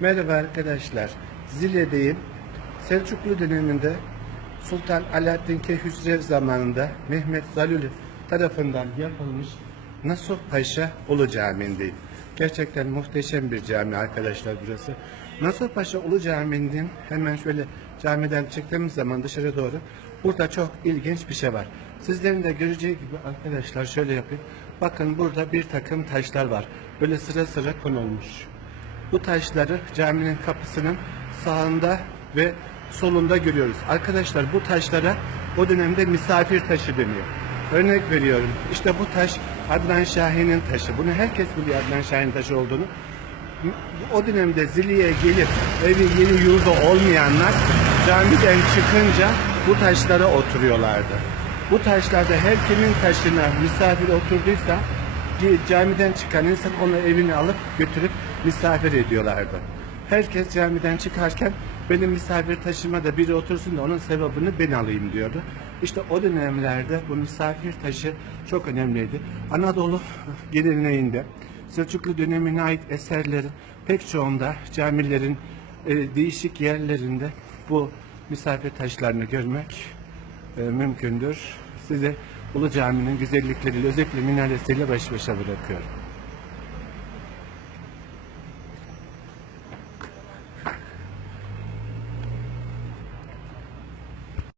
Merhaba arkadaşlar. Zile'deyim. Selçuklu döneminde Sultan Alaaddin Keyhüsrev zamanında Mehmet Zaluli tarafından yapılmış Nasuh Paşa Ulu Camii'ndeyim. Gerçekten muhteşem bir cami arkadaşlar burası. Nasuh Paşa Ulu Camii'nin hemen şöyle camiden çıktığımız zaman dışarı doğru burada çok ilginç bir şey var. Sizlerin de göreceği gibi arkadaşlar şöyle yapayım. Bakın burada bir takım taşlar var. Böyle sıra sıra konulmuş. Bu taşları caminin kapısının sağında ve solunda görüyoruz. Arkadaşlar bu taşlara o dönemde misafir taşı deniyor. Örnek veriyorum. İşte bu taş Adnan Şahin'in taşı. Bunu herkes biliyor Adnan Şahin taşı olduğunu. O dönemde Zili'ye gelip evi yeni yurdu olmayanlar camiden çıkınca bu taşlara oturuyorlardı. Bu taşlarda her kimin taşına misafir oturduysa camiden çıkan insan onu evine alıp götürüp misafir ediyorlardı. Herkes camiden çıkarken benim misafir taşıma da biri otursun da onun sevabını ben alayım diyordu. İşte o dönemlerde bu misafir taşı çok önemliydi. Anadolu geleneğinde Selçuklu dönemine ait eserlerin pek çoğunda camilerin e, değişik yerlerinde bu misafir taşlarını görmek e, mümkündür. Size Ulu Cami'nin güzellikleriyle özellikle minaresiyle baş başa bırakıyorum.